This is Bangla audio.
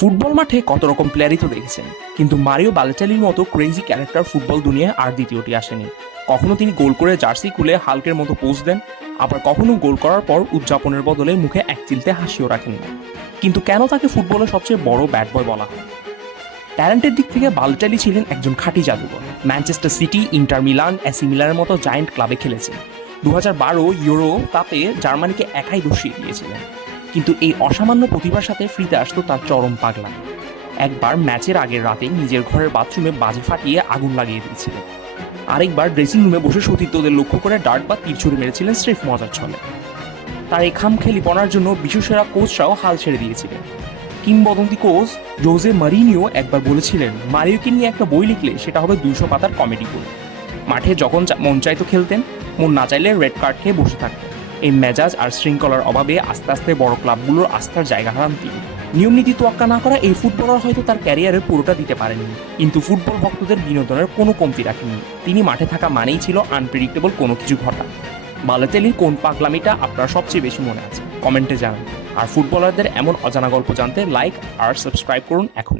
ফুটবল মাঠে কত রকম প্লেয়ারই তো দেখেছেন, কিন্তু মারিও বালোটেল্লির মতো ক্রেজি ক্যারেক্টার ফুটবল দুনিয়ায় আর দ্বিতীয়টি আসেনি। কখনো তিনি গোল করে জার্সি খুলে হাল্কের মতো পোজ দেন, আবার কখনো গোল করার পর উদযাপনের বদলে মুখে এক চিলতে হাসিও রাখেন না। কিন্তু কেন তাকে ফুটবলের সবচেয়ে বড় ব্যাট বয় বলা হয়? ট্যালেন্টের দিক থেকে বালোটেল্লি ছিলেন একজন খাঁটি জাদুকর। Manchester city, inter Milan, AC মিলানের মতো জায়ান্ট ক্লাবে খেলেছেন। 2012 ইউরো কাপে জার্মানিকে একাই বসিয়ে দিয়েছিলেন। কিন্তু এই অসামান্য প্রতিভার সাথে ফ্রিতে আসতো তার চরম পাগলা। একবার ম্যাচের আগের রাতে নিজের ঘরের বাথরুমে বাজি ফাটিয়ে আগুন লাগিয়ে দিয়েছিলেন। আরেকবার ড্রেসিং রুমে বসে সতীর্থদের লক্ষ্য করে ডার্ট বা তীর ছুড়ে মেরেছিলেন স্রেফ মজার ছলে। তার এই খামখেয়ালিপনার জন্য বিশ্বসেরা কোচরাও হাল ছেড়ে দিয়েছিলেন। কিংবদন্তি কোচ জোজে মারিনিও একবার বলেছিলেন, মারিওকে নিয়ে একটা বই লিখলে সেটা হবে 200 পাতার কমেডি বই। মাঠে যখন মন চাইতো খেলতেন, মন না চাইলে রেড কার্ড খেয়ে বসে থাকতেন। এই মেজাজ আর শৃঙ্খলার অভাবে আস্তে আস্তে বড় ক্লাবগুলোর আস্থার জায়গা হারান তিনি। নিয়মনীতি তোয়াক্কা না করা এই ফুটবলার হয়তো তার ক্যারিয়ারের পুরোটা দিতে পারেননি, কিন্তু ফুটবল ভক্তদের বিনোদনের কোনো কমতি রাখেননি। তিনি মাঠে থাকা মানেই ছিল আনপ্রেডিক্টেবল কোনো কিছু ঘটা। বালোটেল্লির কোন পাগলামিটা আপনার সবচেয়ে বেশি মনে আছে কমেন্টে জানান। আর ফুটবলারদের এমন অজানা গল্প জানতে লাইক আর সাবস্ক্রাইব করুন এখনই।